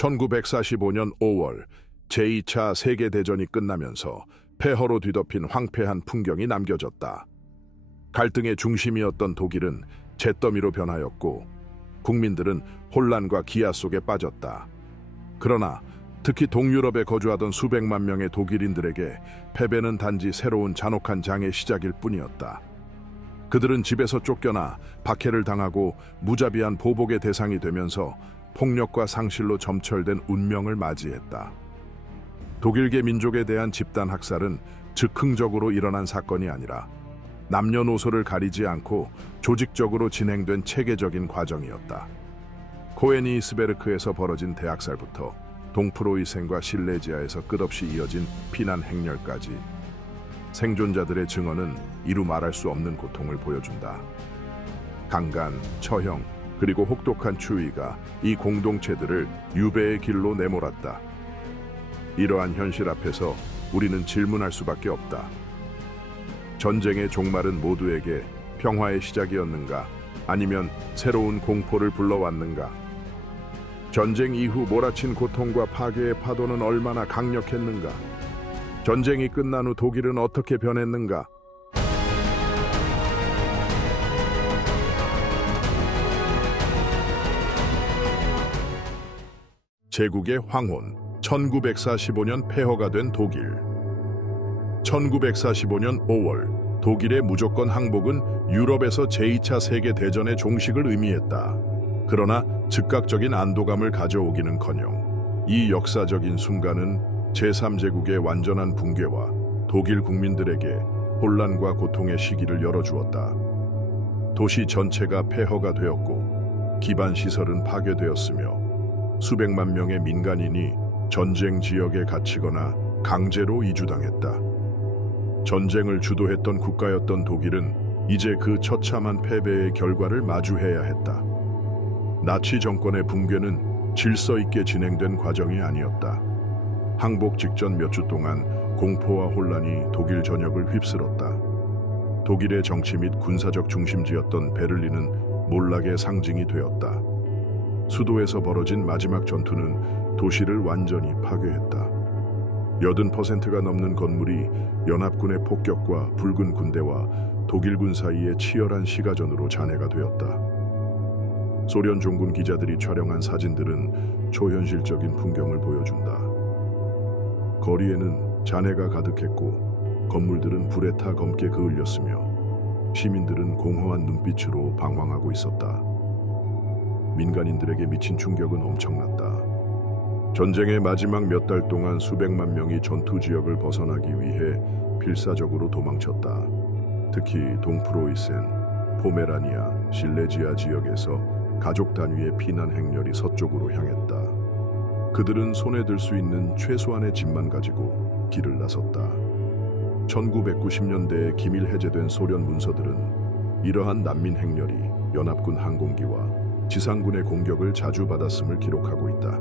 1945년 5월 제2차 세계대전이 끝나면서 폐허로 뒤덮인 황폐한 풍경이 남겨졌다. 갈등의 중심이었던 독일은 잿더미로 변하였고 국민들은 혼란과 기아 속에 빠졌다. 그러나 특히 동유럽에 거주하던 수백만 명의 독일인들에게 패배는 단지 새로운 잔혹한 장의 시작일 뿐이었다. 그들은 집에서 쫓겨나 박해를 당하고 무자비한 보복의 대상이 되면서 폭력과 상실로 점철된 운명을 맞이했다. 독일계 민족에 대한 집단 학살은 즉흥적으로 일어난 사건이 아니라 남녀노소를 가리지 않고 조직적으로 진행된 체계적인 과정이었다. 코에니히스베르크에서 벌어진 대학살부터 동프로이센과 실레지아에서 끝없이 이어진 피난 행렬까지 생존자들의 증언은 이루 말할 수 없는 고통을 보여준다. 강간, 처형, 그리고 혹독한 추위가 이 공동체들을 유배의 길로 내몰았다. 이러한 현실 앞에서 우리는 질문할 수밖에 없다. 전쟁의 종말은 모두에게 평화의 시작이었는가? 아니면 새로운 공포를 불러왔는가? 전쟁 이후 몰아친 고통과 파괴의 파도는 얼마나 강력했는가? 전쟁이 끝난 후 독일은 어떻게 변했는가? 제국의 황혼, 1945년 폐허가 된 독일. 1945년 5월 독일의 무조건 항복은 유럽에서 제2차 세계대전의 종식을 의미했다. 그러나 즉각적인 안도감을 가져오기는커녕 이 역사적인 순간은 제3제국의 완전한 붕괴와 독일 국민들에게 혼란과 고통의 시기를 열어주었다. 도시 전체가 폐허가 되었고 기반 시설은 파괴되었으며 수백만 명의 민간인이 전쟁 지역에 갇히거나 강제로 이주당했다. 전쟁을 주도했던 국가였던 독일은 이제 그 처참한 패배의 결과를 마주해야 했다. 나치 정권의 붕괴는 질서 있게 진행된 과정이 아니었다. 항복 직전 몇 주 동안 공포와 혼란이 독일 전역을 휩쓸었다. 독일의 정치 및 군사적 중심지였던 베를린은 몰락의 상징이 되었다. 수도에서 벌어진 마지막 전투는 도시를 완전히 파괴했다. 80%가 넘는 건물이 연합군의 폭격과 붉은 군대와 독일군 사이의 치열한 시가전으로 잔해가 되었다. 소련 종군 기자들이 촬영한 사진들은 초현실적인 풍경을 보여준다. 거리에는 잔해가 가득했고 건물들은 불에 타 검게 그을렸으며 시민들은 공허한 눈빛으로 방황하고 있었다. 민간인들에게 미친 충격은 엄청났다. 전쟁의 마지막 몇 달 동안 수백만 명이 전투 지역을 벗어나기 위해 필사적으로 도망쳤다. 특히 동프로이센, 포메라니아, 실레지아 지역에서 가족 단위의 피난 행렬이 서쪽으로 향했다. 그들은 손에 들 수 있는 최소한의 짐만 가지고 길을 나섰다. 1990년대에 기밀 해제된 소련 문서들은 이러한 난민 행렬이 연합군 항공기와 지상군의 공격을 자주 받았음을 기록하고 있다.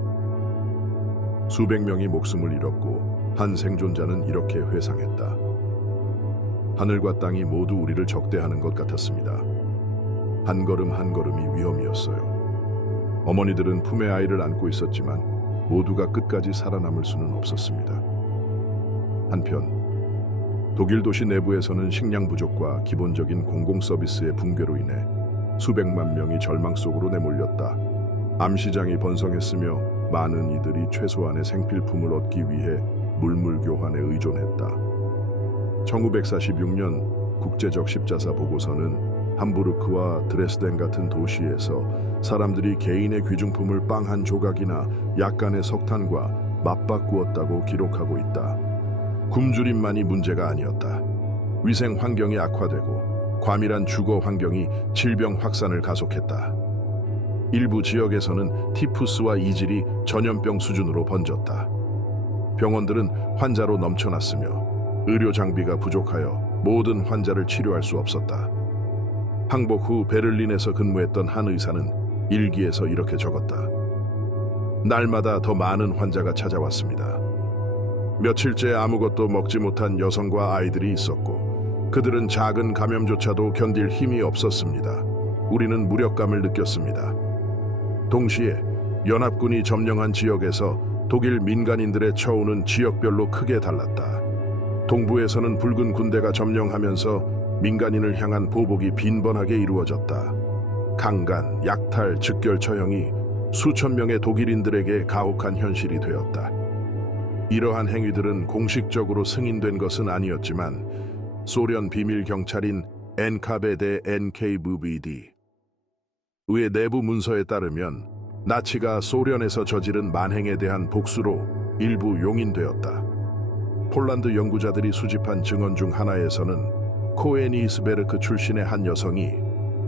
수백 명이 목숨을 잃었고 한 생존자는 이렇게 회상했다. 하늘과 땅이 모두 우리를 적대하는 것 같았습니다. 한 걸음 한 걸음이 위험이었어요. 어머니들은 품에 아이를 안고 있었지만 모두가 끝까지 살아남을 수는 없었습니다. 한편 독일 도시 내부에서는 식량 부족과 기본적인 공공 서비스의 붕괴로 인해 수백만 명이 절망 속으로 내몰렸다. 암시장이 번성했으며 많은 이들이 최소한의 생필품을 얻기 위해 물물 교환에 의존했다. 1946년 국제적 십자사 보고서는 함부르크와 드레스덴 같은 도시에서 사람들이 개인의 귀중품을 빵 한 조각이나 약간의 석탄과 맞바꾸었다고 기록하고 있다. 굶주림만이 문제가 아니었다. 위생 환경이 악화되고 과밀한 주거 환경이 질병 확산을 가속했다. 일부 지역에서는 티푸스와 이질이 전염병 수준으로 번졌다. 병원들은 환자로 넘쳐났으며 의료 장비가 부족하여 모든 환자를 치료할 수 없었다. 항복 후 베를린에서 근무했던 한 의사는 일기에서 이렇게 적었다. 날마다 더 많은 환자가 찾아왔습니다. 며칠째 아무것도 먹지 못한 여성과 아이들이 있었고 그들은 작은 감염조차도 견딜 힘이 없었습니다. 우리는 무력감을 느꼈습니다. 동시에 연합군이 점령한 지역에서 독일 민간인들의 처우는 지역별로 크게 달랐다. 동부에서는 붉은 군대가 점령하면서 민간인을 향한 보복이 빈번하게 이루어졌다. 강간, 약탈, 즉결 처형이 수천 명의 독일인들에게 가혹한 현실이 되었다. 이러한 행위들은 공식적으로 승인된 것은 아니었지만 소련 비밀 경찰인 NKVD NKVD 의 내부 문서에 따르면 나치가 소련에서 저지른 만행에 대한 복수로 일부 용인되었다. 폴란드 연구자들이 수집한 증언 중 하나에서는 코에니히스베르크 출신의 한 여성이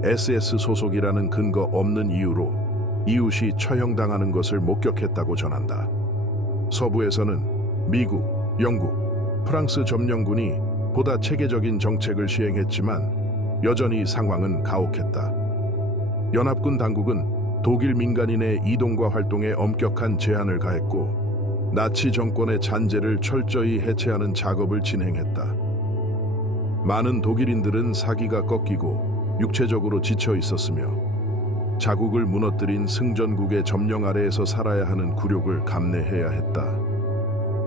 SS 소속이라는 근거 없는 이유로 이웃이 처형당하는 것을 목격했다고 전한다. 서부에서는 미국, 영국, 프랑스 점령군이 보다 체계적인 정책을 시행했지만 여전히 상황은 가혹했다. 연합군 당국은 독일 민간인의 이동과 활동에 엄격한 제한을 가했고 나치 정권의 잔재를 철저히 해체하는 작업을 진행했다. 많은 독일인들은 사기가 꺾이고 육체적으로 지쳐 있었으며 자국을 무너뜨린 승전국의 점령 아래에서 살아야 하는 굴욕을 감내해야 했다.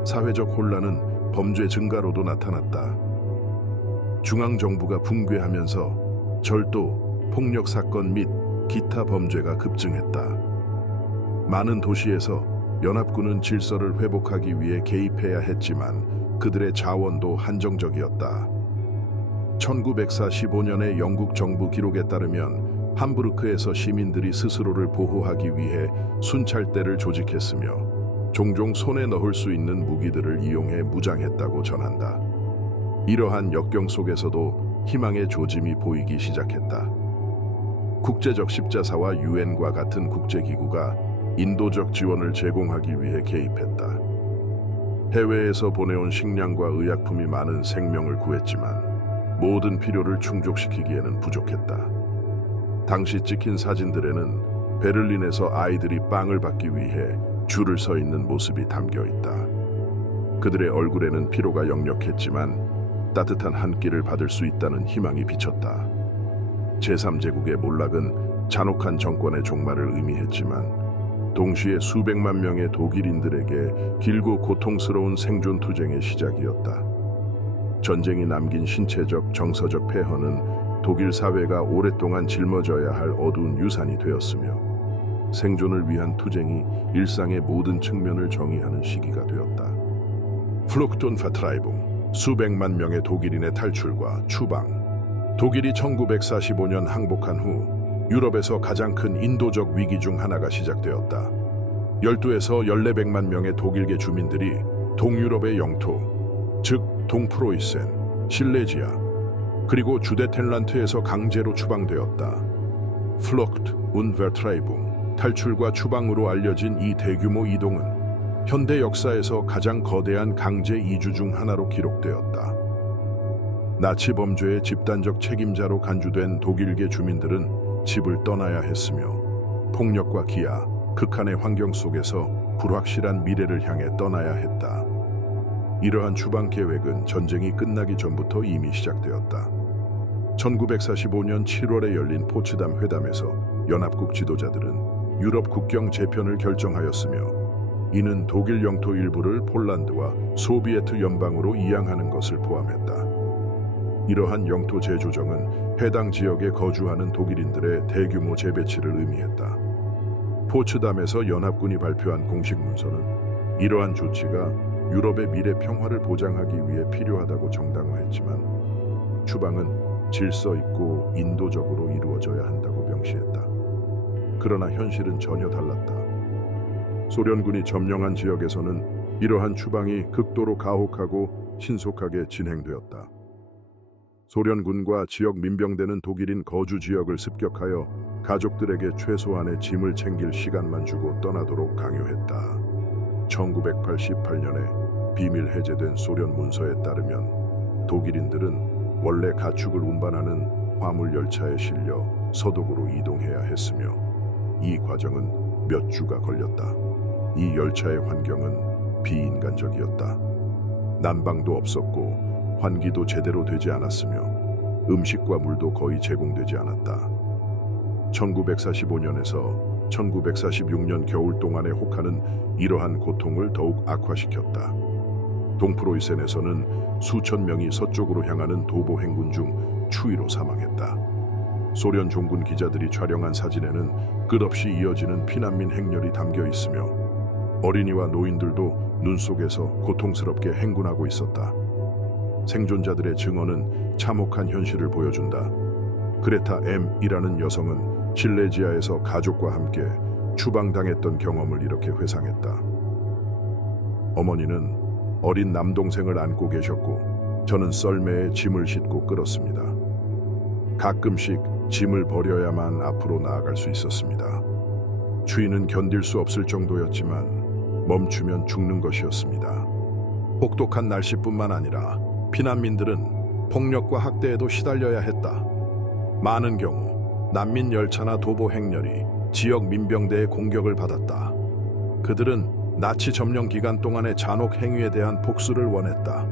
사회적 혼란은 범죄 증가로도 나타났다. 중앙정부가 붕괴하면서 절도, 폭력 사건 및 기타 범죄가 급증했다. 많은 도시에서 연합군은 질서를 회복하기 위해 개입해야 했지만 그들의 자원도 한정적이었다. 1945년의 영국 정부 기록에 따르면 함부르크에서 시민들이 스스로를 보호하기 위해 순찰대를 조직했으며 종종 손에 넣을 수 있는 무기들을 이용해 무장했다고 전한다. 이러한 역경 속에서도 희망의 조짐이 보이기 시작했다. 국제적 십자사와 유엔과 같은 국제기구가 인도적 지원을 제공하기 위해 개입했다. 해외에서 보내온 식량과 의약품이 많은 생명을 구했지만 모든 필요를 충족시키기에는 부족했다. 당시 찍힌 사진들에는 베를린에서 아이들이 빵을 받기 위해 줄을 서 있는 모습이 담겨 있다. 그들의 얼굴에는 피로가 역력했지만 따뜻한 한 끼를 받을 수 있다는 희망이 비쳤다. 제3제국의 몰락은 잔혹한 정권의 종말을 의미했지만 동시에 수백만 명의 독일인들에게 길고 고통스러운 생존 투쟁의 시작이었다. 전쟁이 남긴 신체적, 정서적 폐허는 독일 사회가 오랫동안 짊어져야 할 어두운 유산이 되었으며 생존을 위한 투쟁이 일상의 모든 측면을 정의하는 시기가 되었다. 플룩트 und Vertreibung, 수백만 명의 독일인의 탈출과 추방. 독일이 1945년 항복한 후 유럽에서 가장 큰 인도적 위기 중 하나가 시작되었다. 12에서 1400만 명의 독일계 주민들이 동유럽의 영토, 즉 동프로이센, 실레지아, 그리고 주데텐란트에서 강제로 추방되었다. Flucht und Vertreibung, 탈출과 추방으로 알려진 이 대규모 이동은 현대 역사에서 가장 거대한 강제 이주 중 하나로 기록되었다. 나치 범죄의 집단적 책임자로 간주된 독일계 주민들은 집을 떠나야 했으며 폭력과 기아, 극한의 환경 속에서 불확실한 미래를 향해 떠나야 했다. 이러한 추방 계획은 전쟁이 끝나기 전부터 이미 시작되었다. 1945년 7월에 열린 포츠담 회담에서 연합국 지도자들은 유럽 국경 재편을 결정하였으며 이는 독일 영토 일부를 폴란드와 소비에트 연방으로 이양하는 것을 포함했다. 이러한 영토 재조정은 해당 지역에 거주하는 독일인들의 대규모 재배치를 의미했다. 포츠담에서 연합군이 발표한 공식 문서는 이러한 조치가 유럽의 미래 평화를 보장하기 위해 필요하다고 정당화했지만 추방은 질서 있고 인도적으로 이루어져야 한다고 명시했다. 그러나 현실은 전혀 달랐다. 소련군이 점령한 지역에서는 이러한 추방이 극도로 가혹하고 신속하게 진행되었다. 소련군과 지역 민병대는 독일인 거주 지역을 습격하여 가족들에게 최소한의 짐을 챙길 시간만 주고 떠나도록 강요했다. 1988년에 비밀 해제된 소련 문서에 따르면 독일인들은 원래 가축을 운반하는 화물 열차에 실려 서독으로 이동해야 했으며 이 과정은 몇 주가 걸렸다. 이 열차의 환경은 비인간적이었다. 난방도 없었고 환기도 제대로 되지 않았으며 음식과 물도 거의 제공되지 않았다. 1945년에서 1946년 겨울 동안의 혹한은 이러한 고통을 더욱 악화시켰다. 동프로이센에서는 수천 명이 서쪽으로 향하는 도보 행군 중 추위로 사망했다. 소련 종군 기자들이 촬영한 사진에는 끝없이 이어지는 피난민 행렬이 담겨 있으며 어린이와 노인들도 눈 속에서 고통스럽게 행군하고 있었다. 생존자들의 증언은 참혹한 현실을 보여준다. 그레타 M이라는 여성은 실레지아에서 가족과 함께 추방당했던 경험을 이렇게 회상했다. 어머니는 어린 남동생을 안고 계셨고 저는 썰매에 짐을 싣고 끌었습니다. 가끔씩 짐을 버려야만 앞으로 나아갈 수 있었습니다. 추위는 견딜 수 없을 정도였지만 멈추면 죽는 것이었습니다. 혹독한 날씨뿐만 아니라 피난민들은 폭력과 학대에도 시달려야 했다. 많은 경우 난민 열차나 도보 행렬이 지역 민병대의 공격을 받았다. 그들은 나치 점령 기간 동안의 잔혹 행위에 대한 복수를 원했다.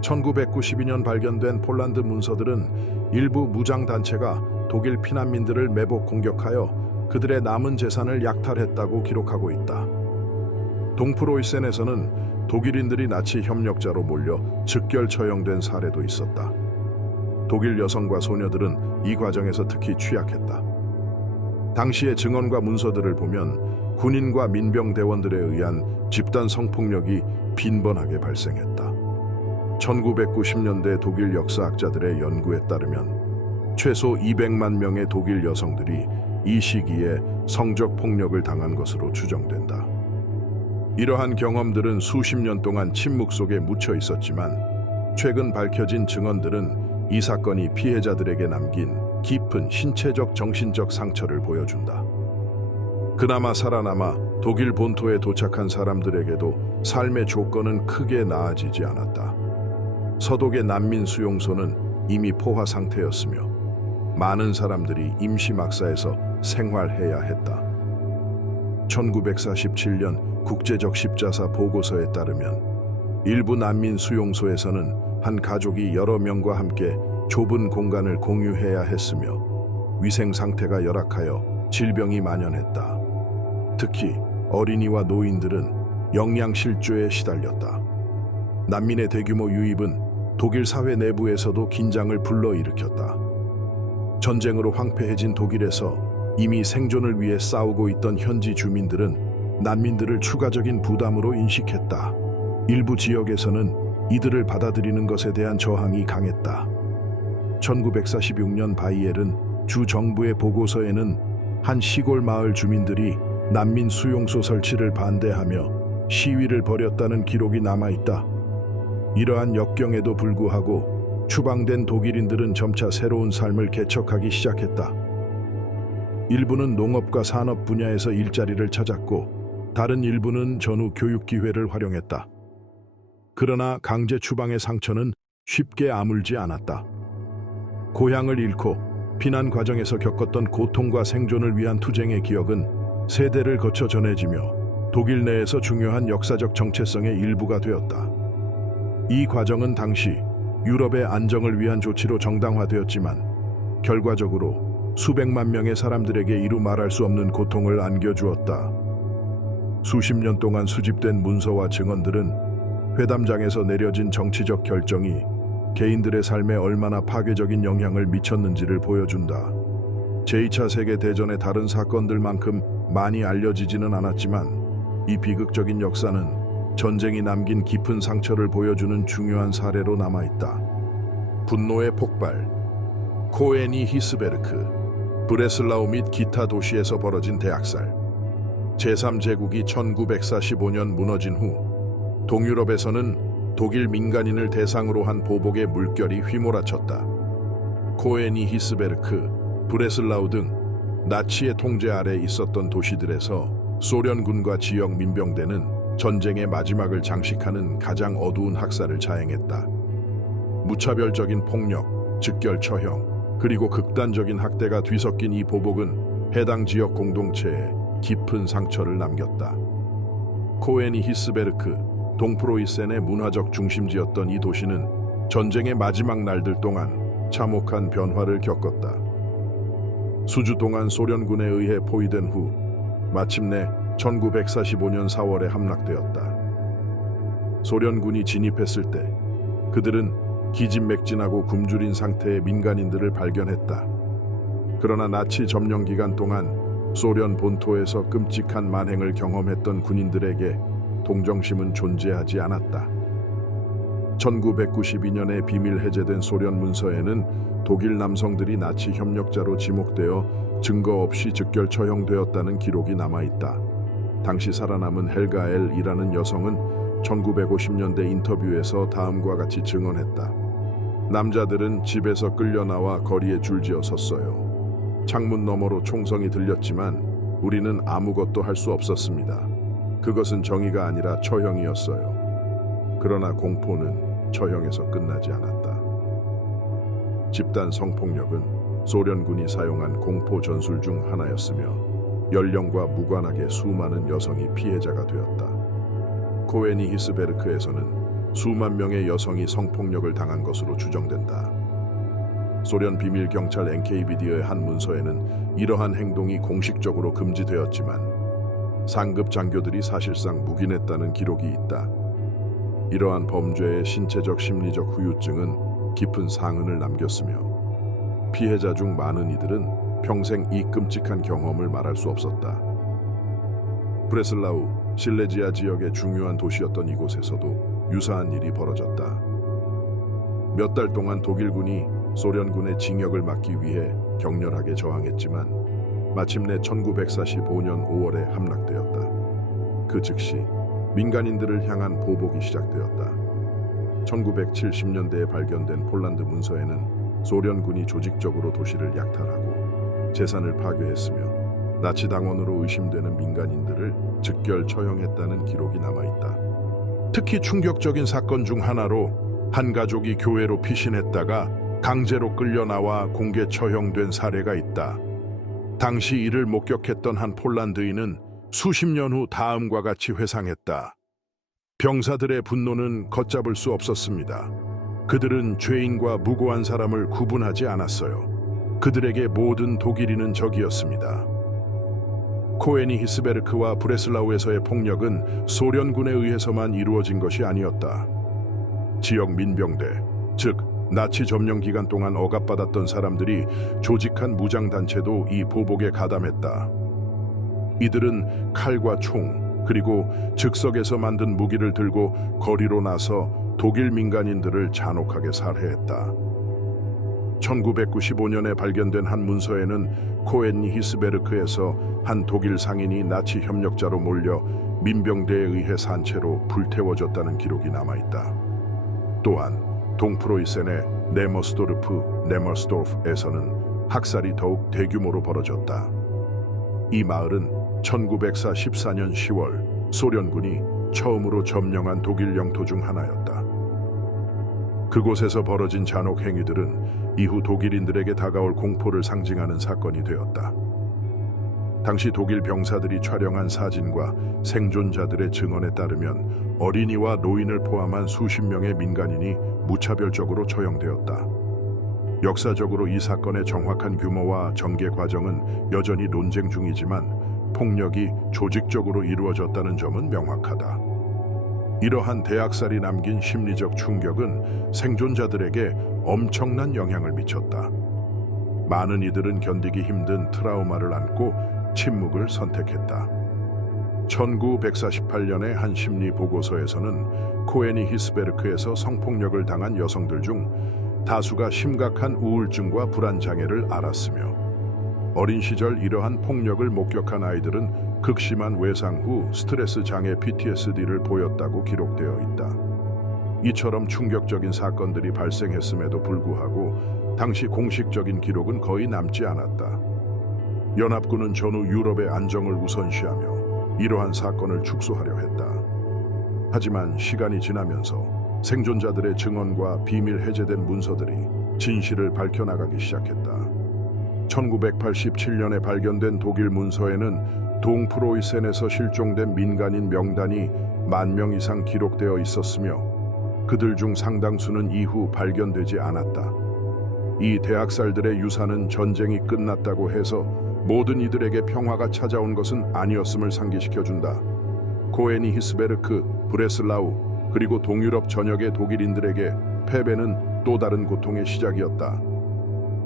1992년 발견된 폴란드 문서들은 일부 무장 단체가 독일 피난민들을 매복 공격하여 그들의 남은 재산을 약탈했다고 기록하고 있다. 동프로이센에서는 독일인들이 나치 협력자로 몰려 즉결 처형된 사례도 있었다. 독일 여성과 소녀들은 이 과정에서 특히 취약했다. 당시의 증언과 문서들을 보면 군인과 민병대원들에 의한 집단 성폭력이 빈번하게 발생했다. 1990년대 독일 역사학자들의 연구에 따르면 최소 200만 명의 독일 여성들이 이 시기에 성적 폭력을 당한 것으로 추정된다. 이러한 경험들은 수십 년 동안 침묵 속에 묻혀 있었지만 최근 밝혀진 증언들은 이 사건이 피해자들에게 남긴 깊은 신체적 정신적 상처를 보여준다. 그나마 살아남아 독일 본토에 도착한 사람들에게도 삶의 조건은 크게 나아지지 않았다. 서독의 난민 수용소는 이미 포화 상태였으며 많은 사람들이 임시막사에서 생활해야 했다. 1947년 국제적 십자사 보고서에 따르면 일부 난민 수용소에서는 한 가족이 여러 명과 함께 좁은 공간을 공유해야 했으며 위생 상태가 열악하여 질병이 만연했다. 특히 어린이와 노인들은 영양실조에 시달렸다. 난민의 대규모 유입은 독일 사회 내부에서도 긴장을 불러일으켰다. 전쟁으로 황폐해진 독일에서 이미 생존을 위해 싸우고 있던 현지 주민들은 난민들을 추가적인 부담으로 인식했다. 일부 지역에서는 이들을 받아들이는 것에 대한 저항이 강했다. 1946년 바이엘은 주 정부의 보고서에는 한 시골 마을 주민들이 난민 수용소 설치를 반대하며 시위를 벌였다는 기록이 남아있다. 이러한 역경에도 불구하고 추방된 독일인들은 점차 새로운 삶을 개척하기 시작했다. 일부는 농업과 산업 분야에서 일자리를 찾았고 다른 일부는 전후 교육 기회를 활용했다. 그러나 강제 추방의 상처는 쉽게 아물지 않았다. 고향을 잃고 피난 과정에서 겪었던 고통과 생존을 위한 투쟁의 기억은 세대를 거쳐 전해지며 독일 내에서 중요한 역사적 정체성의 일부가 되었다. 이 과정은 당시 유럽의 안정을 위한 조치로 정당화되었지만 결과적으로 수백만 명의 사람들에게 이루 말할 수 없는 고통을 안겨주었다. 수십 년 동안 수집된 문서와 증언들은 회담장에서 내려진 정치적 결정이 개인들의 삶에 얼마나 파괴적인 영향을 미쳤는지를 보여준다. 제2차 세계대전의 다른 사건들만큼 많이 알려지지는 않았지만 이 비극적인 역사는 전쟁이 남긴 깊은 상처를 보여주는 중요한 사례로 남아있다. 분노의 폭발, 코에니 히스베르크, 브레슬라우 및 기타 도시에서 벌어진 대학살. 제3제국이 1945년 무너진 후 동유럽에서는 독일 민간인을 대상으로 한 보복의 물결이 휘몰아쳤다. 코에니 히스베르크, 브레슬라우 등 나치의 통제 아래 있었던 도시들에서 소련군과 지역 민병대는 전쟁의 마지막을 장식하는 가장 어두운 학살을 자행했다. 무차별적인 폭력, 즉결 처형, 그리고 극단적인 학대가 뒤섞인 이 보복은 해당 지역 공동체에 깊은 상처를 남겼다. 코에니 히스베르크, 동프로이센의 문화적 중심지였던 이 도시는 전쟁의 마지막 날들 동안 참혹한 변화를 겪었다. 수주 동안 소련군에 의해 포위된 후 마침내 1945년 4월에 함락되었다. 소련군이 진입했을 때 그들은 기진맥진하고 굶주린 상태의 민간인들을 발견했다. 그러나 나치 점령 기간 동안 소련 본토에서 끔찍한 만행을 경험했던 군인들에게 동정심은 존재하지 않았다. 1992년에 비밀 해제된 소련 문서에는 독일 남성들이 나치 협력자로 지목되어 증거 없이 즉결 처형되었다는 기록이 남아있다. 당시 살아남은 헬가 L이라는 여성은 1950년대 인터뷰에서 다음과 같이 증언했다. 남자들은 집에서 끌려나와 거리에 줄지어 섰어요. 창문 너머로 총성이 들렸지만 우리는 아무것도 할 수 없었습니다. 그것은 정의가 아니라 처형이었어요. 그러나 공포는 처형에서 끝나지 않았다. 집단 성폭력은 소련군이 사용한 공포 전술 중 하나였으며 연령과 무관하게 수많은 여성이 피해자가 되었다. 코에니히스베르크에서는 수만 명의 여성이 성폭력을 당한 것으로 추정된다. 소련 비밀 경찰 NKVD의 한 문서에는 이러한 행동이 공식적으로 금지되었지만 상급 장교들이 사실상 묵인했다는 기록이 있다. 이러한 범죄의 신체적 심리적 후유증은 깊은 상흔을 남겼으며 피해자 중 많은 이들은 평생 이 끔찍한 경험을 말할 수 없었다. 브레슬라우, 실레지아 지역의 중요한 도시였던 이곳에서도 유사한 일이 벌어졌다. 몇 달 동안 독일군이 소련군의 징역을 막기 위해 격렬하게 저항했지만 마침내 1945년 5월에 함락되었다. 그 즉시 민간인들을 향한 보복이 시작되었다. 1970년대에 발견된 폴란드 문서에는 소련군이 조직적으로 도시를 약탈하고 재산을 파괴했으며 나치 당원으로 의심되는 민간인들을 즉결 처형했다는 기록이 남아있다. 특히 충격적인 사건 중 하나로 한 가족이 교회로 피신했다가 강제로 끌려나와 공개 처형된 사례가 있다. 당시 이를 목격했던 한 폴란드인은 수십 년 후 다음과 같이 회상했다. 병사들의 분노는 걷잡을 수 없었습니다. 그들은 죄인과 무고한 사람을 구분하지 않았어요. 그들에게 모든 독일인은 적이었습니다. 코에니히스베르크와 브레슬라우에서의 폭력은 소련군에 의해서만 이루어진 것이 아니었다. 지역 민병대, 즉 나치 점령 기간 동안 억압받았던 사람들이 조직한 무장단체도 이 보복에 가담했다. 이들은 칼과 총, 그리고 즉석에서 만든 무기를 들고 거리로 나서 독일 민간인들을 잔혹하게 살해했다. 1995년에 발견된 한 문서에는 코엔히스베르크에서 한 독일 상인이 나치 협력자로 몰려 민병대에 의해 산채로 불태워졌다는 기록이 남아있다. 또한 동프로이센의 네머스도르프에서는 학살이 더욱 대규모로 벌어졌다. 이 마을은 1944년 10월 소련군이 처음으로 점령한 독일 영토 중 하나였다. 그곳에서 벌어진 잔혹 행위들은 이후 독일인들에게 다가올 공포를 상징하는 사건이 되었다. 당시 독일 병사들이 촬영한 사진과 생존자들의 증언에 따르면 어린이와 노인을 포함한 수십 명의 민간인이 무차별적으로 처형되었다. 역사적으로 이 사건의 정확한 규모와 전개 과정은 여전히 논쟁 중이지만 폭력이 조직적으로 이루어졌다는 점은 명확하다. 이러한 대학살이 남긴 심리적 충격은 생존자들에게 엄청난 영향을 미쳤다. 많은 이들은 견디기 힘든 트라우마를 안고 침묵을 선택했다. 1948년의 한 심리 보고서에서는 코에니히스베르크에서 성폭력을 당한 여성들 중 다수가 심각한 우울증과 불안 장애를 앓았으며 어린 시절 이러한 폭력을 목격한 아이들은 극심한 외상 후 스트레스 장애 PTSD를 보였다고 기록되어 있다. 이처럼 충격적인 사건들이 발생했음에도 불구하고 당시 공식적인 기록은 거의 남지 않았다. 연합군은 전후 유럽의 안정을 우선시하며 이러한 사건을 축소하려 했다. 하지만 시간이 지나면서 생존자들의 증언과 비밀 해제된 문서들이 진실을 밝혀나가기 시작했다. 1987년에 발견된 독일 문서에는 동프로이센에서 실종된 민간인 명단이 10,000명 이상 기록되어 있었으며 그들 중 상당수는 이후 발견되지 않았다. 이 대학살들의 유산은 전쟁이 끝났다고 해서 모든 이들에게 평화가 찾아온 것은 아니었음을 상기시켜준다. 코에니 히스베르크, 브레슬라우 그리고 동유럽 전역의 독일인들에게 패배는 또 다른 고통의 시작이었다.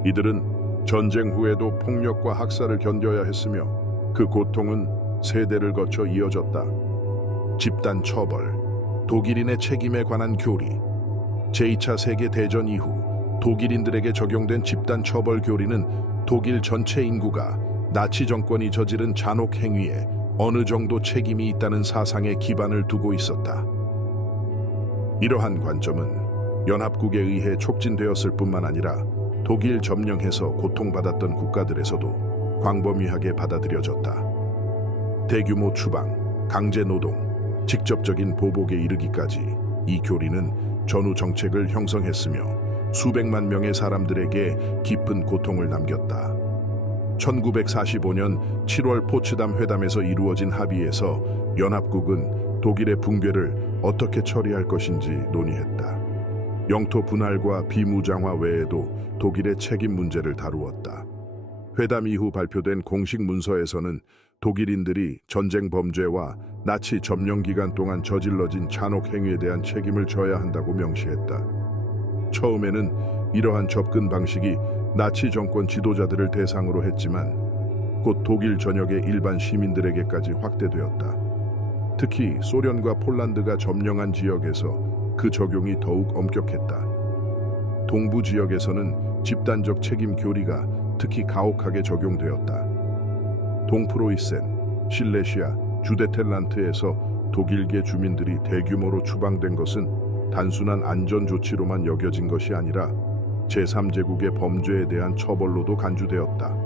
이들은 전쟁 후에도 폭력과 학살을 견뎌야 했으며 그 고통은 세대를 거쳐 이어졌다. 집단 처벌, 독일인의 책임에 관한 교리. 제2차 세계대전 이후 독일인들에게 적용된 집단 처벌 교리는 독일 전체 인구가 나치 정권이 저지른 잔혹 행위에 어느 정도 책임이 있다는 사상에 기반을 두고 있었다. 이러한 관점은 연합국에 의해 촉진되었을 뿐만 아니라 독일 점령해서 고통받았던 국가들에서도 광범위하게 받아들여졌다. 대규모 추방, 강제 노동, 직접적인 보복에 이르기까지 이 교리는 전후 정책을 형성했으며 수백만 명의 사람들에게 깊은 고통을 남겼다. 1945년 7월 포츠담 회담에서 이루어진 합의에서 연합국은 독일의 붕괴를 어떻게 처리할 것인지 논의했다. 영토 분할과 비무장화 외에도 독일의 책임 문제를 다루었다. 회담 이후 발표된 공식 문서에서는 독일인들이 전쟁 범죄와 나치 점령 기간 동안 저질러진 잔혹 행위에 대한 책임을 져야 한다고 명시했다. 처음에는 이러한 접근 방식이 나치 정권 지도자들을 대상으로 했지만 곧 독일 전역의 일반 시민들에게까지 확대되었다. 특히 소련과 폴란드가 점령한 지역에서 그 적용이 더욱 엄격했다. 동부 지역에서는 집단적 책임 교리가 특히 가혹하게 적용되었다. 동프로이센, 실레시아, 주데텔란트에서 독일계 주민들이 대규모로 추방된 것은 단순한 안전 조치로만 여겨진 것이 아니라 제3제국의 범죄에 대한 처벌로도 간주되었다.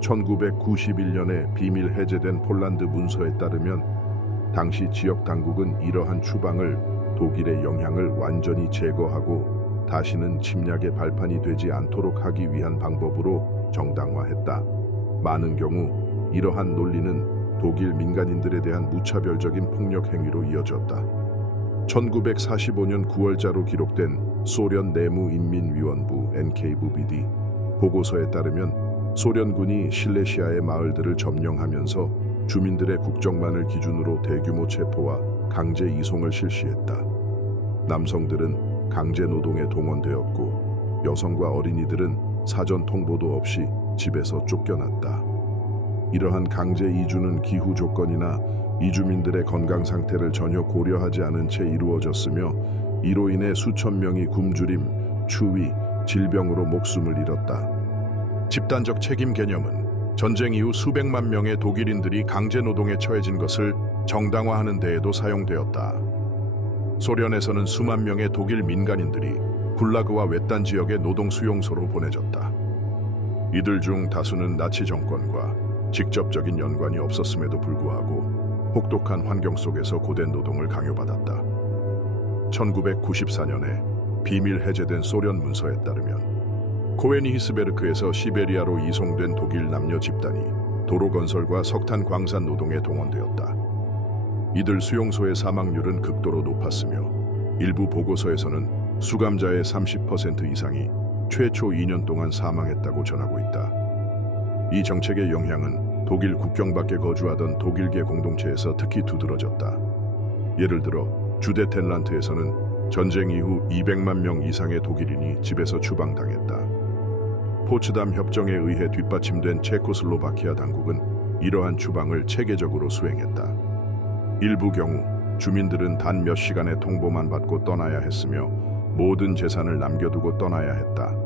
1991년에 비밀 해제된 폴란드 문서에 따르면 당시 지역 당국은 이러한 추방을 독일의 영향을 완전히 제거하고 다시는 침략의 발판이 되지 않도록 하기 위한 방법으로 정당화했다. 많은 경우 이러한 논리는 독일 민간인들에 대한 무차별적인 폭력 행위로 이어졌다. 1945년 9월자로 기록된 소련 내무인민위원부 NKVD 보고서에 따르면 소련군이 실레시아의 마을들을 점령하면서 주민들의 국적만을 기준으로 대규모 체포와 강제 이송을 실시했다. 남성들은 강제 노동에 동원되었고 여성과 어린이들은 사전 통보도 없이 집에서 쫓겨났다. 이러한 강제 이주는 기후 조건이나 이주민들의 건강 상태를 전혀 고려하지 않은 채 이루어졌으며 이로 인해 수천 명이 굶주림, 추위, 질병으로 목숨을 잃었다. 집단적 책임 개념은 전쟁 이후 수백만 명의 독일인들이 강제 노동에 처해진 것을 정당화하는 데에도 사용되었다. 소련에서는 수만 명의 독일 민간인들이 굴라그와 외딴 지역의 노동 수용소로 보내졌다. 이들 중 다수는 나치 정권과 직접적인 연관이 없었음에도 불구하고 혹독한 환경 속에서 고된 노동을 강요받았다. 1994년에 비밀 해제된 소련 문서에 따르면 코에니 히스베르크에서 시베리아로 이송된 독일 남녀 집단이 도로 건설과 석탄 광산 노동에 동원되었다. 이들 수용소의 사망률은 극도로 높았으며 일부 보고서에서는 수감자의 30% 이상이 최초 2년 동안 사망했다고 전하고 있다. 이 정책의 영향은 독일 국경 밖에 거주하던 독일계 공동체에서 특히 두드러졌다. 예를 들어 주데텔란트에서는 전쟁 이후 200만 명 이상의 독일인이 집에서 추방당했다. 포츠담 협정에 의해 뒷받침된 체코슬로바키아 당국은 이러한 추방을 체계적으로 수행했다. 일부 경우 주민들은 단 몇 시간의 통보만 받고 떠나야 했으며 모든 재산을 남겨두고 떠나야 했다.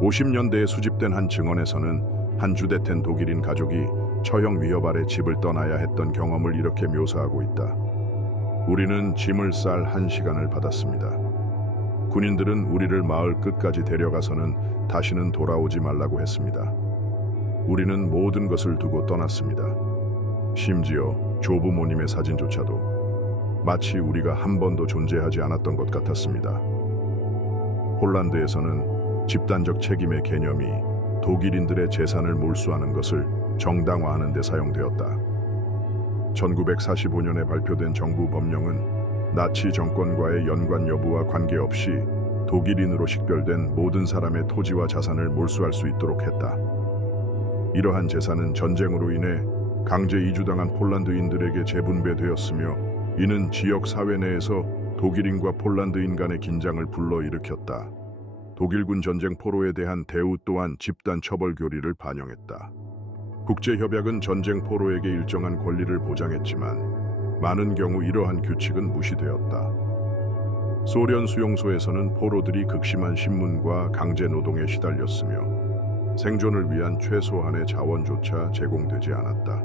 50년대에 수집된 한 증언에서는 한 주데텐 독일인 가족이 처형 위협 아래 집을 떠나야 했던 경험을 이렇게 묘사하고 있다. 우리는 짐을 쌀 1시간을 받았습니다. 군인들은 우리를 마을 끝까지 데려가서는 다시는 돌아오지 말라고 했습니다. 우리는 모든 것을 두고 떠났습니다. 심지어 조부모님의 사진조차도 마치 우리가 한 번도 존재하지 않았던 것 같았습니다. 폴란드에서는 집단적 책임의 개념이 독일인들의 재산을 몰수하는 것을 정당화하는 데 사용되었다. 1945년에 발표된 정부 법령은 나치 정권과의 연관 여부와 관계없이 독일인으로 식별된 모든 사람의 토지와 자산을 몰수할 수 있도록 했다. 이러한 재산은 전쟁으로 인해 강제 이주당한 폴란드인들에게 재분배되었으며 이는 지역 사회 내에서 독일인과 폴란드인 간의 긴장을 불러일으켰다. 독일군 전쟁 포로에 대한 대우 또한 집단 처벌 교리를 반영했다. 국제협약은 전쟁 포로에게 일정한 권리를 보장했지만 많은 경우 이러한 규칙은 무시되었다. 소련 수용소에서는 포로들이 극심한 신문과 강제 노동에 시달렸으며 생존을 위한 최소한의 자원조차 제공되지 않았다.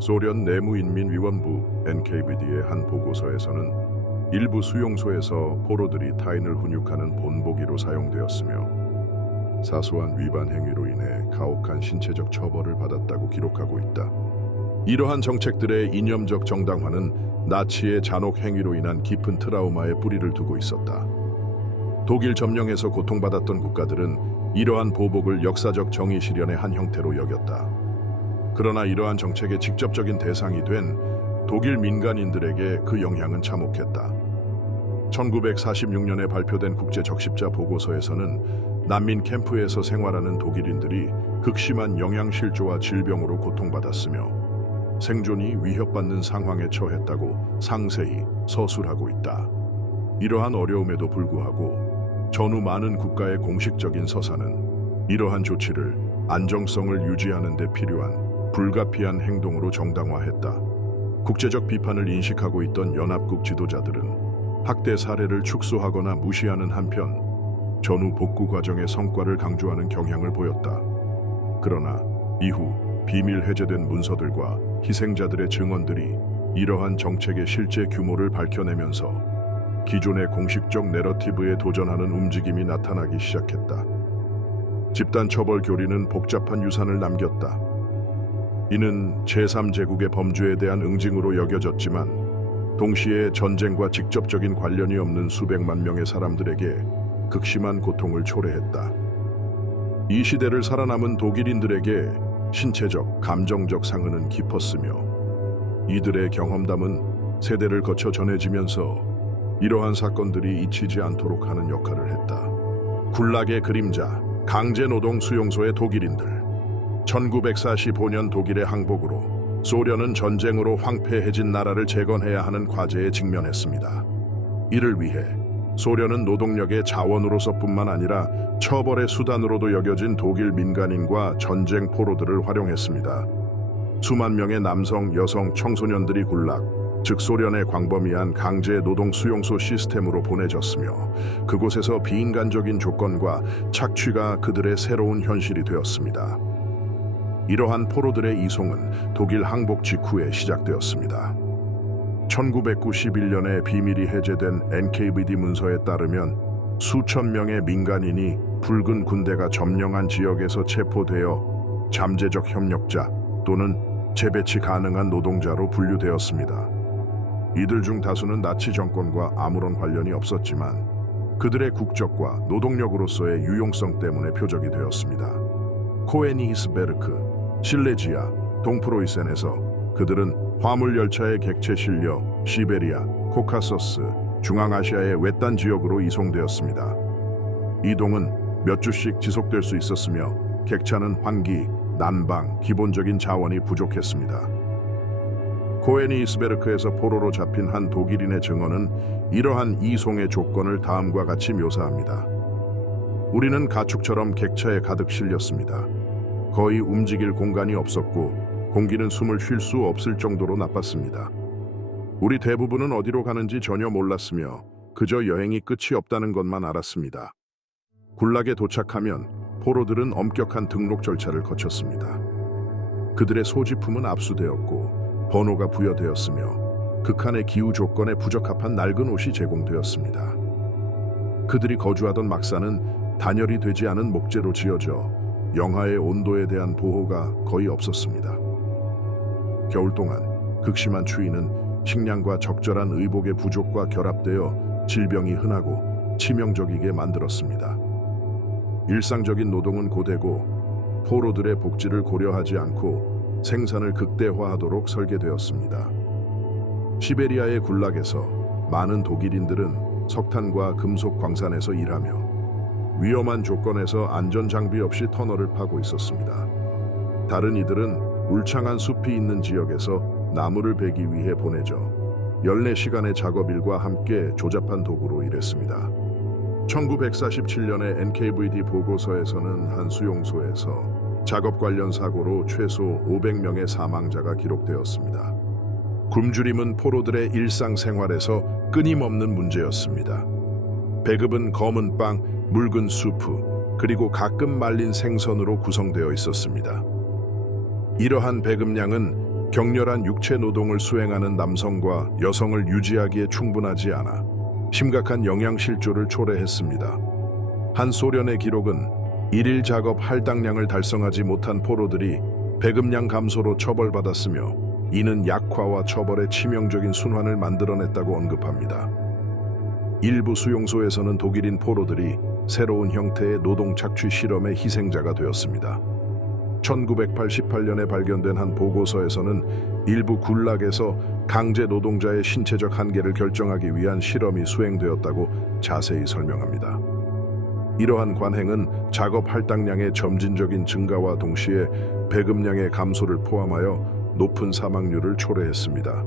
소련 내무인민위원부 NKVD의 한 보고서에서는 일부 수용소에서 포로들이 타인을 훈육하는 본보기로 사용되었으며 사소한 위반 행위로 인해 가혹한 신체적 처벌을 받았다고 기록하고 있다. 이러한 정책들의 이념적 정당화는 나치의 잔혹 행위로 인한 깊은 트라우마에 뿌리를 두고 있었다. 독일 점령에서 고통받았던 국가들은 이러한 보복을 역사적 정의 실현의 한 형태로 여겼다. 그러나 이러한 정책의 직접적인 대상이 된 독일 민간인들에게 그 영향은 참혹했다. 1946년에 발표된 국제적십자 보고서에서는 난민 캠프에서 생활하는 독일인들이 극심한 영양실조와 질병으로 고통받았으며 생존이 위협받는 상황에 처했다고 상세히 서술하고 있다. 이러한 어려움에도 불구하고 전후 많은 국가의 공식적인 서사는 이러한 조치를 안정성을 유지하는 데 필요한 불가피한 행동으로 정당화했다. 국제적 비판을 인식하고 있던 연합국 지도자들은 학대 사례를 축소하거나 무시하는 한편 전후 복구 과정의 성과를 강조하는 경향을 보였다. 그러나 이후 비밀 해제된 문서들과 희생자들의 증언들이 이러한 정책의 실제 규모를 밝혀내면서 기존의 공식적 내러티브에 도전하는 움직임이 나타나기 시작했다. 집단 처벌 교리는 복잡한 유산을 남겼다. 이는 제3제국의 범죄에 대한 응징으로 여겨졌지만 동시에 전쟁과 직접적인 관련이 없는 수백만 명의 사람들에게 극심한 고통을 초래했다. 이 시대를 살아남은 독일인들에게 신체적, 감정적 상흔은 깊었으며 이들의 경험담은 세대를 거쳐 전해지면서 이러한 사건들이 잊히지 않도록 하는 역할을 했다. 굴락의 그림자, 강제노동 수용소의 독일인들. 1945년 독일의 항복으로 소련은 전쟁으로 황폐해진 나라를 재건해야 하는 과제에 직면했습니다. 이를 위해 소련은 노동력의 자원으로서뿐만 아니라 처벌의 수단으로도 여겨진 독일 민간인과 전쟁 포로들을 활용했습니다. 수만 명의 남성, 여성, 청소년들이 굴락, 즉 소련의 광범위한 강제 노동 수용소 시스템으로 보내졌으며 그곳에서 비인간적인 조건과 착취가 그들의 새로운 현실이 되었습니다. 이러한 포로들의 이송은 독일 항복 직후에 시작되었습니다. 1991년에 비밀이 해제된 NKVD 문서에 따르면 수천 명의 민간인이 붉은 군대가 점령한 지역에서 체포되어 잠재적 협력자 또는 재배치 가능한 노동자로 분류되었습니다. 이들 중 다수는 나치 정권과 아무런 관련이 없었지만 그들의 국적과 노동력으로서의 유용성 때문에 표적이 되었습니다. 코에니히스베르크, 실레지아, 동프로이센에서 그들은 화물열차에 객체 실려 시베리아, 코카서스, 중앙아시아의 외딴 지역으로 이송되었습니다. 이동은 몇 주씩 지속될 수 있었으며 객차는 환기, 난방, 기본적인 자원이 부족했습니다. 코에니히스베르크에서 포로로 잡힌 한 독일인의 증언은 이러한 이송의 조건을 다음과 같이 묘사합니다. 우리는 가축처럼 객차에 가득 실렸습니다. 거의 움직일 공간이 없었고 공기는 숨을 쉴 수 없을 정도로 나빴습니다. 우리 대부분은 어디로 가는지 전혀 몰랐으며 그저 여행이 끝이 없다는 것만 알았습니다. 굴락에 도착하면 포로들은 엄격한 등록 절차를 거쳤습니다. 그들의 소지품은 압수되었고 번호가 부여되었으며 극한의 기후 조건에 부적합한 낡은 옷이 제공되었습니다. 그들이 거주하던 막사는 단열이 되지 않은 목재로 지어져 영하의 온도에 대한 보호가 거의 없었습니다. 겨울 동안 극심한 추위는 식량과 적절한 의복의 부족과 결합되어 질병이 흔하고 치명적이게 만들었습니다. 일상적인 노동은 고되고 포로들의 복지를 고려하지 않고 생산을 극대화하도록 설계되었습니다. 시베리아의 굴락에서 많은 독일인들은 석탄과 금속 광산에서 일하며 위험한 조건에서 안전 장비 없이 터널을 파고 있었습니다. 다른 이들은 울창한 숲이 있는 지역에서 나무를 베기 위해 보내져 14시간의 작업일과 함께 조잡한 도구로 일했습니다. 1947년에 NKVD 보고서에서는 한 수용소에서 작업 관련 사고로 최소 500명의 사망자가 기록되었습니다. 굶주림은 포로들의 일상생활에서 끊임없는 문제였습니다. 배급은 검은 빵, 묽은 수프, 그리고 가끔 말린 생선으로 구성되어 있었습니다. 이러한 배급량은 격렬한 육체 노동을 수행하는 남성과 여성을 유지하기에 충분하지 않아 심각한 영양실조를 초래했습니다. 한 소련의 기록은 일일 작업 할당량을 달성하지 못한 포로들이 배급량 감소로 처벌받았으며 이는 약화와 처벌의 치명적인 순환을 만들어냈다고 언급합니다. 일부 수용소에서는 독일인 포로들이 새로운 형태의 노동 착취 실험의 희생자가 되었습니다. 1988년에 발견된 한 보고서에서는 일부 굴락에서 강제 노동자의 신체적 한계를 결정하기 위한 실험이 수행되었다고 자세히 설명합니다. 이러한 관행은 작업 할당량의 점진적인 증가와 동시에 배급량의 감소를 포함하여 높은 사망률을 초래했습니다.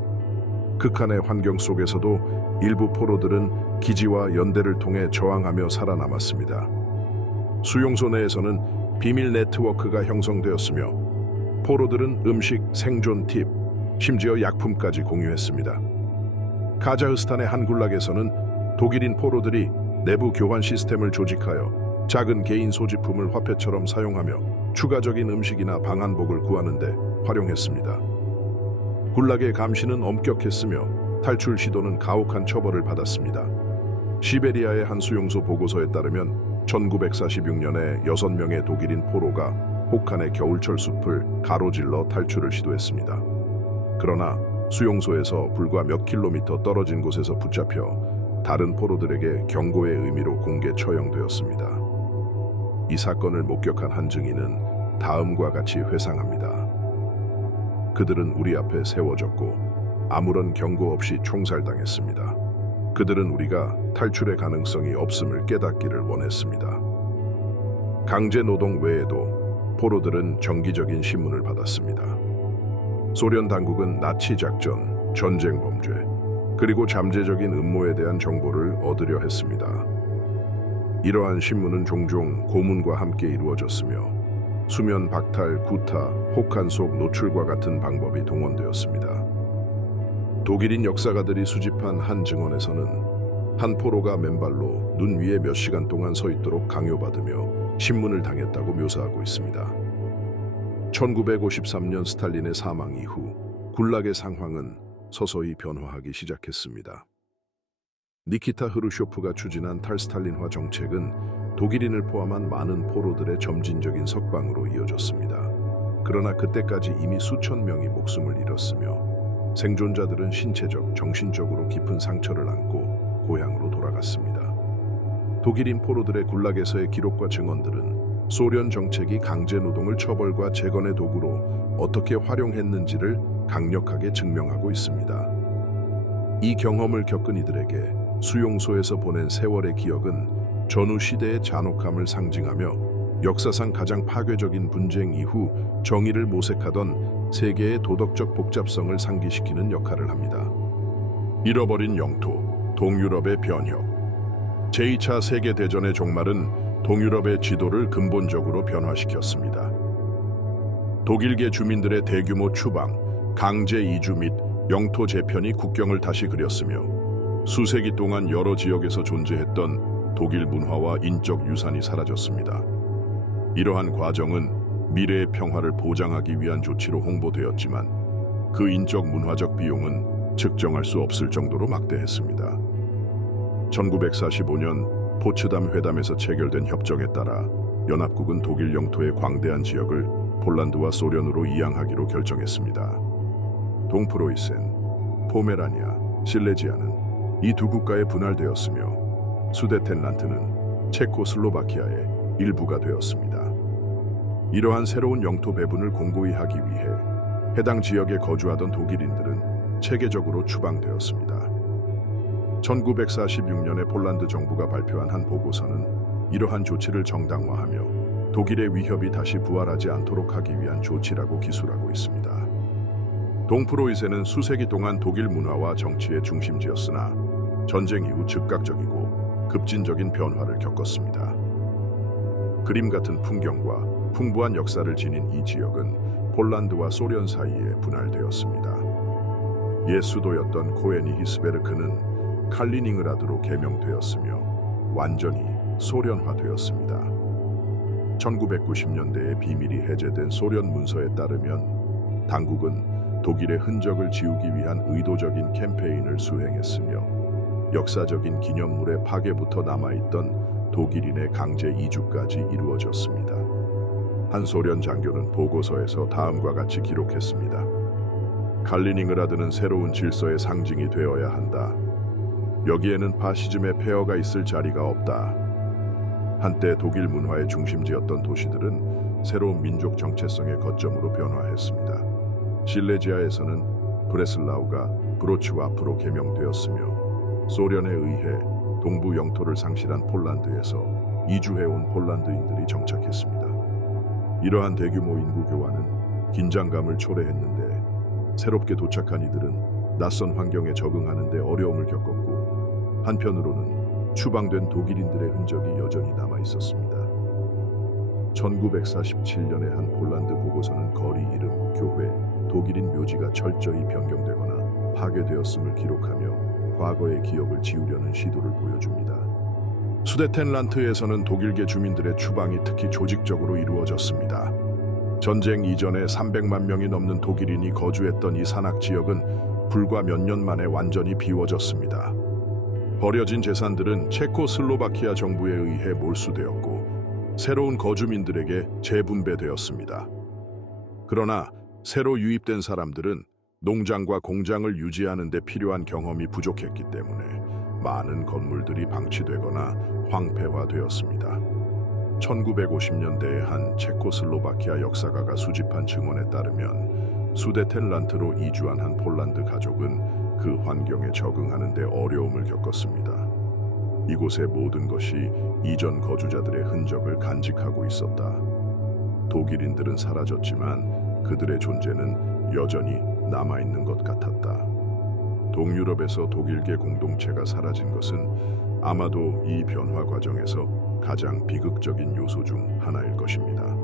극한의 환경 속에서도 일부 포로들은 기지와 연대를 통해 저항하며 살아남았습니다. 수용소 내에서는 비밀 네트워크가 형성되었으며 포로들은 음식, 생존 팁, 심지어 약품까지 공유했습니다. 카자흐스탄의 한 굴락에서는 독일인 포로들이 내부 교환 시스템을 조직하여 작은 개인 소지품을 화폐처럼 사용하며 추가적인 음식이나 방한복을 구하는 데 활용했습니다. 굴락의 감시는 엄격했으며 탈출 시도는 가혹한 처벌을 받았습니다. 시베리아의 한 수용소 보고서에 따르면 1946년에 6명의 독일인 포로가 혹한의 겨울철 숲을 가로질러 탈출을 시도했습니다. 그러나 수용소에서 불과 몇 킬로미터 떨어진 곳에서 붙잡혀 다른 포로들에게 경고의 의미로 공개 처형되었습니다. 이 사건을 목격한 한 증인은 다음과 같이 회상합니다. 그들은 우리 앞에 세워졌고 아무런 경고 없이 총살당했습니다. 그들은 우리가 탈출의 가능성이 없음을 깨닫기를 원했습니다. 강제 노동 외에도 포로들은 정기적인 신문을 받았습니다. 소련 당국은 나치 작전, 전쟁 범죄, 그리고 잠재적인 음모에 대한 정보를 얻으려 했습니다. 이러한 신문은 종종 고문과 함께 이루어졌으며 수면 박탈, 구타, 혹한 속 노출과 같은 방법이 동원되었습니다. 독일인 역사가들이 수집한 한 증언에서는 한 포로가 맨발로 눈 위에 몇 시간 동안 서 있도록 강요받으며 신문을 당했다고 묘사하고 있습니다. 1953년 스탈린의 사망 이후 굴락의 상황은 서서히 변화하기 시작했습니다. 니키타 흐루쇼프가 추진한 탈스탈린화 정책은 독일인을 포함한 많은 포로들의 점진적인 석방으로 이어졌습니다. 그러나 그때까지 이미 수천 명이 목숨을 잃었으며 생존자들은 신체적, 정신적으로 깊은 상처를 안고 고향으로 돌아갔습니다. 독일인 포로들의 굴락에서의 기록과 증언들은 소련 정책이 강제 노동을 처벌과 재건의 도구로 어떻게 활용했는지를 강력하게 증명하고 있습니다. 이 경험을 겪은 이들에게 수용소에서 보낸 세월의 기억은 전후 시대의 잔혹함을 상징하며 역사상 가장 파괴적인 분쟁 이후 정의를 모색하던 세계의 도덕적 복잡성을 상기시키는 역할을 합니다. 잃어버린 영토, 동유럽의 변혁. 제2차 세계대전의 종말은 동유럽의 지도를 근본적으로 변화시켰습니다. 독일계 주민들의 대규모 추방, 강제 이주 및 영토 재편이 국경을 다시 그렸으며 수세기 동안 여러 지역에서 존재했던 독일 문화와 인적 유산이 사라졌습니다. 이러한 과정은 미래의 평화를 보장하기 위한 조치로 홍보되었지만 그 인적 문화적 비용은 측정할 수 없을 정도로 막대했습니다. 1945년 포츠담 회담에서 체결된 협정에 따라 연합국은 독일 영토의 광대한 지역을 폴란드와 소련으로 이양하기로 결정했습니다. 동프로이센, 포메라니아, 실레지아는 이 두 국가에 분할되었으며 수데텐란트는 체코슬로바키아의 일부가 되었습니다. 이러한 새로운 영토 배분을 공고히 하기 위해 해당 지역에 거주하던 독일인들은 체계적으로 추방되었습니다. 1946년에 폴란드 정부가 발표한 한 보고서는 이러한 조치를 정당화하며 독일의 위협이 다시 부활하지 않도록 하기 위한 조치라고 기술하고 있습니다. 동프로이센은 수세기 동안 독일 문화와 정치의 중심지였으나 전쟁 이후 즉각적이고 급진적인 변화를 겪었습니다. 그림 같은 풍경과 풍부한 역사를 지닌 이 지역은 폴란드와 소련 사이에 분할되었습니다. 옛 수도였던 코에니 히스베르크는 칼리닝그라드로 개명되었으며 완전히 소련화되었습니다. 1990년대에 비밀이 해제된 소련 문서에 따르면 당국은 독일의 흔적을 지우기 위한 의도적인 캠페인을 수행했으며 역사적인 기념물의 파괴부터 남아있던 독일인의 강제 이주까지 이루어졌습니다. 한 소련 장교는 보고서에서 다음과 같이 기록했습니다. 칼리닝그라드는 새로운 질서의 상징이 되어야 한다. 여기에는 파시즘의 폐허가 있을 자리가 없다. 한때 독일 문화의 중심지였던 도시들은 새로운 민족 정체성의 거점으로 변화했습니다. 실레지아에서는 브레슬라우가 브로치와 앞으로 개명되었으며 소련에 의해 동부 영토를 상실한 폴란드에서 이주해온 폴란드인들이 정착했습니다. 이러한 대규모 인구 교환은 긴장감을 초래했는데 새롭게 도착한 이들은 낯선 환경에 적응하는 데 어려움을 겪었고 한편으로는 추방된 독일인들의 흔적이 여전히 남아 있었습니다. 1947년에 한 폴란드 보고서는 거리 이름, 교회, 독일인 묘지가 철저히 변경되거나 파괴되었음을 기록하며 과거의 기억을 지우려는 시도를 보여줍니다. 수데텐란트에서는 독일계 주민들의 추방이 특히 조직적으로 이루어졌습니다. 전쟁 이전에 300만 명이 넘는 독일인이 거주했던 이 산악 지역은 불과 몇 년 만에 완전히 비워졌습니다. 버려진 재산들은 체코슬로바키아 정부에 의해 몰수되었고 새로운 거주민들에게 재분배되었습니다. 그러나 새로 유입된 사람들은 농장과 공장을 유지하는 데 필요한 경험이 부족했기 때문에 많은 건물들이 방치되거나 황폐화되었습니다. 1950년대에 한 체코슬로바키아 역사가가 수집한 증언에 따르면 수데텐란트로 이주한 한 폴란드 가족은 그 환경에 적응하는 데 어려움을 겪었습니다. 이곳의 모든 것이 이전 거주자들의 흔적을 간직하고 있었다. 독일인들은 사라졌지만 그들의 존재는 여전히 남아있는 것 같았다. 동유럽에서 독일계 공동체가 사라진 것은 아마도 이 변화 과정에서 가장 비극적인 요소 중 하나일 것입니다.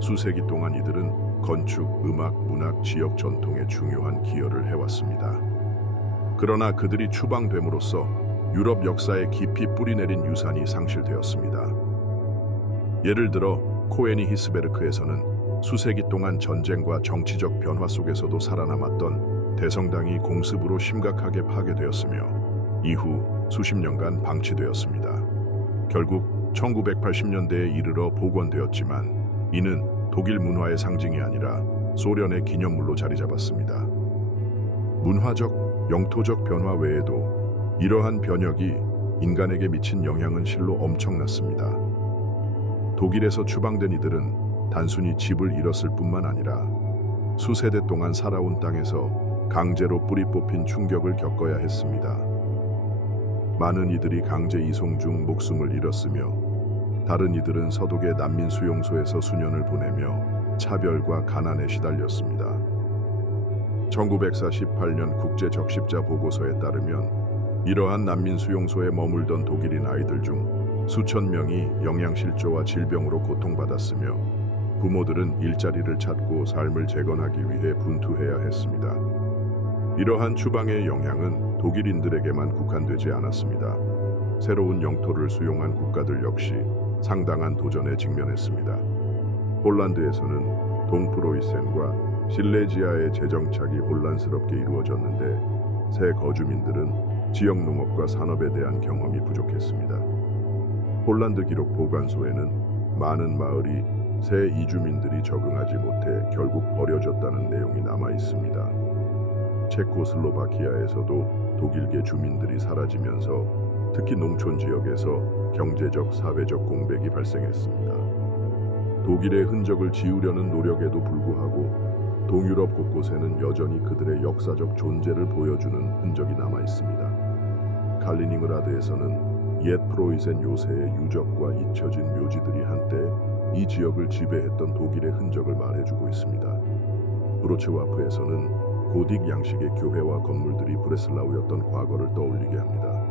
수세기 동안 이들은 건축, 음악, 문학, 지역 전통에 중요한 기여를 해왔습니다. 그러나 그들이 추방됨으로써 유럽 역사에 깊이 뿌리내린 유산이 상실되었습니다. 예를 들어 코에니 히스베르크에서는 수세기 동안 전쟁과 정치적 변화 속에서도 살아남았던 대성당이 공습으로 심각하게 파괴되었으며 이후 수십 년간 방치되었습니다. 결국 1980년대에 이르러 복원되었지만 이는 독일 문화의 상징이 아니라 소련의 기념물로 자리 잡았습니다. 문화적, 영토적 변화 외에도 이러한 변혁이 인간에게 미친 영향은 실로 엄청났습니다. 독일에서 추방된 이들은 단순히 집을 잃었을 뿐만 아니라 수세대 동안 살아온 땅에서 강제로 뿌리 뽑힌 충격을 겪어야 했습니다. 많은 이들이 강제 이송 중 목숨을 잃었으며 다른 이들은 서독의 난민 수용소에서 수년을 보내며 차별과 가난에 시달렸습니다. 1948년 국제적십자 보고서에 따르면 이러한 난민 수용소에 머물던 독일인 아이들 중 수천 명이 영양실조와 질병으로 고통받았으며 부모들은 일자리를 찾고 삶을 재건하기 위해 분투해야 했습니다. 이러한 추방의 영향은 독일인들에게만 국한되지 않았습니다. 새로운 영토를 수용한 국가들 역시 상당한 도전에 직면했습니다. 폴란드에서는 동프로이센과 실레지아의 재정착이 혼란스럽게 이루어졌는데 새 거주민들은 지역 농업과 산업에 대한 경험이 부족했습니다. 폴란드 기록 보관소에는 많은 마을이 새 이주민들이 적응하지 못해 결국 버려졌다는 내용이 남아 있습니다. 체코슬로바키아에서도 독일계 주민들이 사라지면서 특히 농촌 지역에서 경제적, 사회적 공백이 발생했습니다. 독일의 흔적을 지우려는 노력에도 불구하고 동유럽 곳곳에는 여전히 그들의 역사적 존재를 보여주는 흔적이 남아 있습니다. 칼리닝그라드에서는 옛 프로이센 요새의 유적과 잊혀진 묘지들이 한때 이 지역을 지배했던 독일의 흔적을 말해주고 있습니다. 브로츠와프에서는 고딕 양식의 교회와 건물들이 브레슬라우였던 과거를 떠올리게 합니다.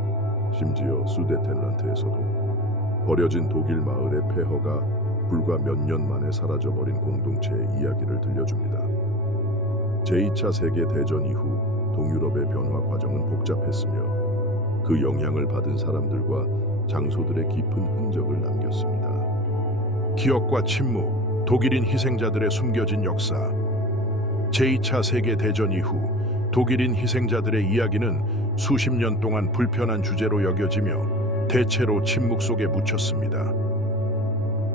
심지어 수데텐란트에서도 버려진 독일 마을의 폐허가 불과 몇 년 만에 사라져버린 공동체의 이야기를 들려줍니다. 제2차 세계대전 이후 동유럽의 변화 과정은 복잡했으며 그 영향을 받은 사람들과 장소들의 깊은 흔적을 남겼습니다. 기억과 침묵, 독일인 희생자들의 숨겨진 역사. 제2차 세계대전 이후 독일인 희생자들의 이야기는 수십 년 동안 불편한 주제로 여겨지며 대체로 침묵 속에 묻혔습니다.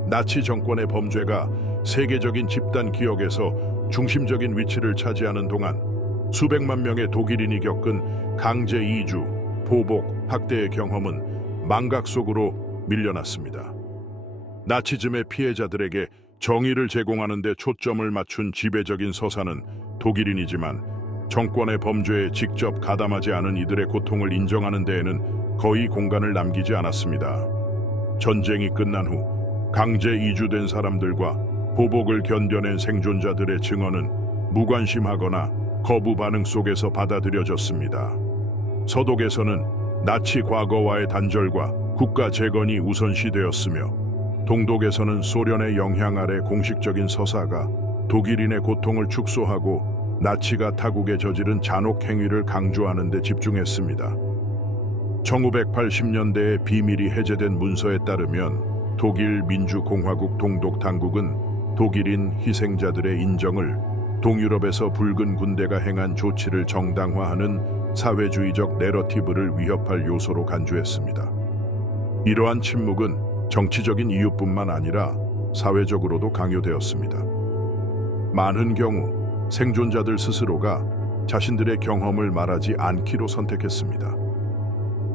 나치 정권의 범죄가 세계적인 집단 기억에서 중심적인 위치를 차지하는 동안 수백만 명의 독일인이 겪은 강제 이주, 보복, 학대의 경험은 망각 속으로 밀려났습니다. 나치즘의 피해자들에게 정의를 제공하는 데 초점을 맞춘 지배적인 서사는 독일인이지만 정권의 범죄에 직접 가담하지 않은 이들의 고통을 인정하는 데에는 거의 공간을 남기지 않았습니다. 전쟁이 끝난 후 강제 이주된 사람들과 보복을 견뎌낸 생존자들의 증언은 무관심하거나 거부 반응 속에서 받아들여졌습니다. 서독에서는 나치 과거와의 단절과 국가 재건이 우선시되었으며 동독에서는 소련의 영향 아래 공식적인 서사가 독일인의 고통을 축소하고 나치가 타국에 저지른 잔혹 행위를 강조하는 데 집중했습니다. 1980년대에 비밀이 해제된 문서에 따르면 독일 민주공화국 동독 당국은 독일인 희생자들의 인정을 동유럽에서 붉은 군대가 행한 조치를 정당화하는 사회주의적 내러티브를 위협할 요소로 간주했습니다. 이러한 침묵은 정치적인 이유뿐만 아니라 사회적으로도 강요되었습니다. 많은 경우 생존자들 스스로가 자신들의 경험을 말하지 않기로 선택했습니다.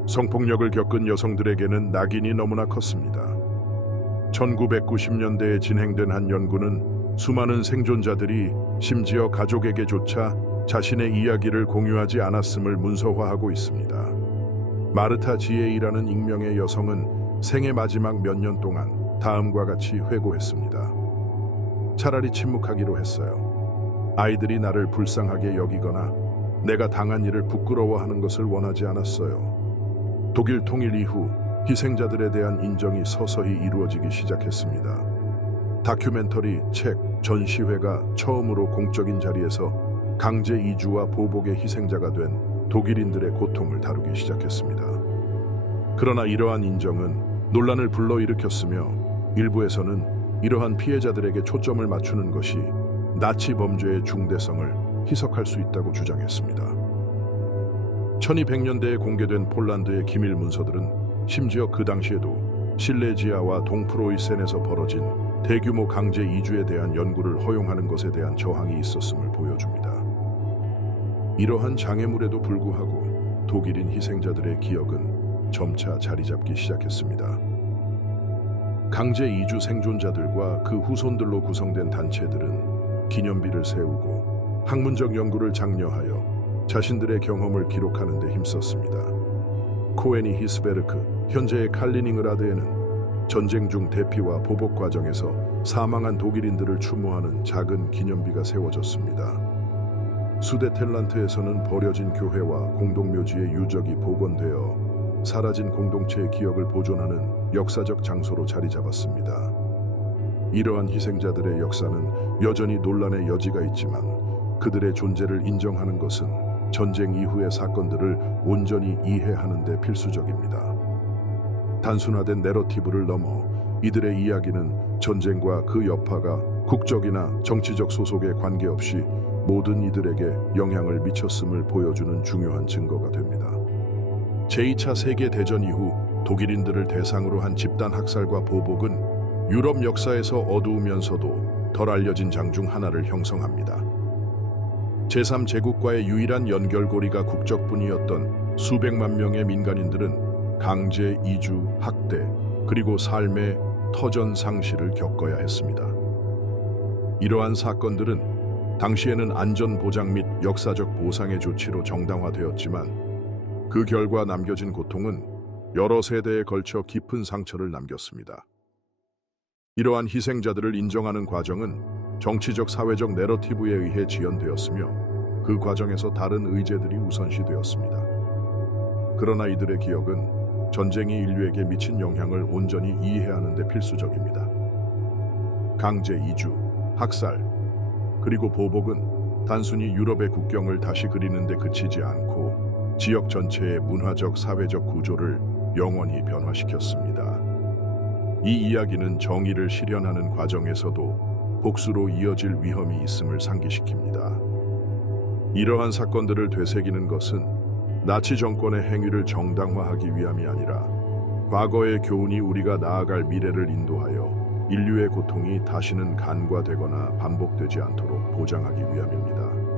성폭력을 겪은 여성들에게는 낙인이 너무나 컸습니다. 1990년대에 진행된 한 연구는 수많은 생존자들이 심지어 가족에게조차 자신의 이야기를 공유하지 않았음을 문서화하고 있습니다. 마르타 지에이라는 익명의 여성은 생애 마지막 몇 년 동안 다음과 같이 회고했습니다. 차라리 침묵하기로 했어요. 아이들이 나를 불쌍하게 여기거나 내가 당한 일을 부끄러워하는 것을 원하지 않았어요. 독일 통일 이후 희생자들에 대한 인정이 서서히 이루어지기 시작했습니다. 다큐멘터리, 책, 전시회가 처음으로 공적인 자리에서 강제 이주와 보복의 희생자가 된 독일인들의 고통을 다루기 시작했습니다. 그러나 이러한 인정은 논란을 불러일으켰으며 일부에서는 이러한 피해자들에게 초점을 맞추는 것이 나치 범죄의 중대성을 희석할 수 있다고 주장했습니다. 1200년대에 공개된 폴란드의 기밀 문서들은 심지어 그 당시에도 실레지아와 동프로이센에서 벌어진 대규모 강제 이주에 대한 연구를 허용하는 것에 대한 저항이 있었음을 보여줍니다. 이러한 장애물에도 불구하고 독일인 희생자들의 기억은 점차 자리 잡기 시작했습니다. 강제 이주 생존자들과 그 후손들로 구성된 단체들은 기념비를 세우고 학문적 연구를 장려하여 자신들의 경험을 기록하는 데 힘썼습니다. 코에니 히스베르크, 현재의 칼리닝그라드에는 전쟁 중 대피와 보복 과정에서 사망한 독일인들을 추모하는 작은 기념비가 세워졌습니다. 수데텔란트에서는 버려진 교회와 공동묘지의 유적이 복원되어 사라진 공동체의 기억을 보존하는 역사적 장소로 자리 잡았습니다. 이러한 희생자들의 역사는 여전히 논란의 여지가 있지만 그들의 존재를 인정하는 것은 전쟁 이후의 사건들을 온전히 이해하는 데 필수적입니다. 단순화된 내러티브를 넘어 이들의 이야기는 전쟁과 그 여파가 국적이나 정치적 소속에 관계없이 모든 이들에게 영향을 미쳤음을 보여주는 중요한 증거가 됩니다. 제2차 세계대전 이후 독일인들을 대상으로 한 집단 학살과 보복은 유럽 역사에서 어두우면서도 덜 알려진 장 중 하나를 형성합니다. 제3제국과의 유일한 연결고리가 국적뿐이었던 수백만 명의 민간인들은 강제 이주, 학대, 그리고 삶의 터전 상실을 겪어야 했습니다. 이러한 사건들은 당시에는 안전보장 및 역사적 보상의 조치로 정당화되었지만 그 결과 남겨진 고통은 여러 세대에 걸쳐 깊은 상처를 남겼습니다. 이러한 희생자들을 인정하는 과정은 정치적 사회적 내러티브에 의해 지연되었으며 그 과정에서 다른 의제들이 우선시되었습니다. 그러나 이들의 기억은 전쟁이 인류에게 미친 영향을 온전히 이해하는 데 필수적입니다. 강제 이주, 학살, 그리고 보복은 단순히 유럽의 국경을 다시 그리는 데 그치지 않고 지역 전체의 문화적 사회적 구조를 영원히 변화시켰습니다. 이 이야기는 정의를 실현하는 과정에서도 복수로 이어질 위험이 있음을 상기시킵니다. 이러한 사건들을 되새기는 것은 나치 정권의 행위를 정당화하기 위함이 아니라 과거의 교훈이 우리가 나아갈 미래를 인도하여 인류의 고통이 다시는 간과되거나 반복되지 않도록 보장하기 위함입니다.